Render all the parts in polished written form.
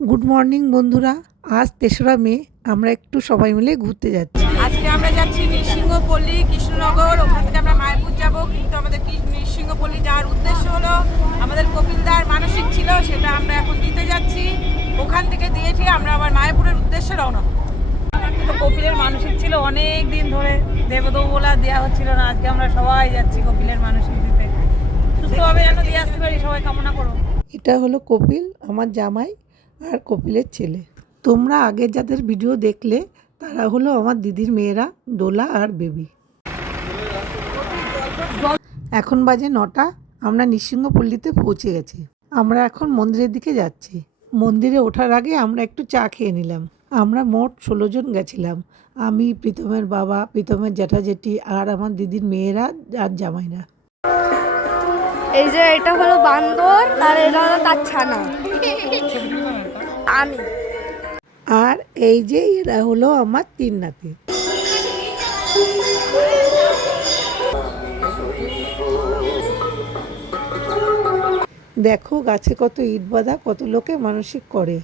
Good morning বন্ধুরা। আজ ৩রা মে আমরা একটু সবাই মিলে ঘুরতে যাচ্ছি। আজকে আমরা যাচ্ছি নৃসিংহপল্লী, কৃষ্ণনগর। ওখান থেকে আমরা মায়াপুর যাব, কিন্তু আমাদের নৃসিংহপল্লী যাওয়ার উদ্দেশ্য হলো আমাদের কপিলদার মানসিক ছিল, সেটা আমরা এখন দিতে যাচ্ছি। ওখান থেকে দিয়েছি আমরা আবার মায়াপুরের উদ্দেশ্যে রওনা। তো কপিলের মানসিক ছিল অনেক দিন ধরে, দেবদৌবলা দেওয়া হচ্ছিল না। আজকে আমরা সবাই যাচ্ছি কপিলের মানসিক দিতে। সুস্থভাবে যেন দিয়ে আসতে পারি, সবাই কামনা করো। এটা হলো কপিল, আমার জামাই আর কপিলের ছেলে। তোমরা আগের যাদের ভিডিও দেখলে তারা হলো আমার দিদির মেয়েরা, দোলা আর বেবি। এখন বাজে 9টা। আমরা নৃসিংহপল্লীতে পৌঁছে গেছি। আমরা এখন মন্দিরের দিকে যাচ্ছি। মন্দিরে ওঠার আগে আমরা একটু চা খেয়ে নিলাম। আমরা মোট 16 জন গেছিলাম। আমি, প্রীতমের বাবা, প্রীতমের জ্যাঠা জেঠি আর আমার দিদির মেয়েরা আর জামাইরা। এই যে এটা হলো বান্দর আর এটা হলো তার ছানা। আমি আর এই যে এরা হলো আমার 3 নাতি। দেখো গাছে কত ইট বাঁধা, কত লোকে মানসিক করে।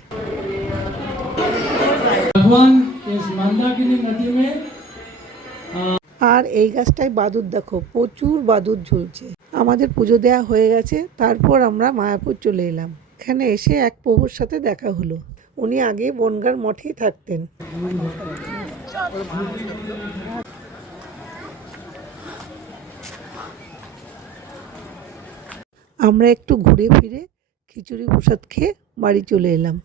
আর এই গাছটায় বাদুর দেখো, প্রচুর বাদুর ঝুলছে। আমাদের পুজো দেওয়া হয়ে গেছে, তারপর আমরা মায়াপুর চলে এলাম। এখানে এসে এক প্রভুর সাথে দেখা হলো। উনি আগে বনগাঁর মঠেই থাকতেন। আমরা একটু ঘুরে ফিরে খিচুড়ি প্রসাদ খেয়ে বাড়ি চলে এলাম।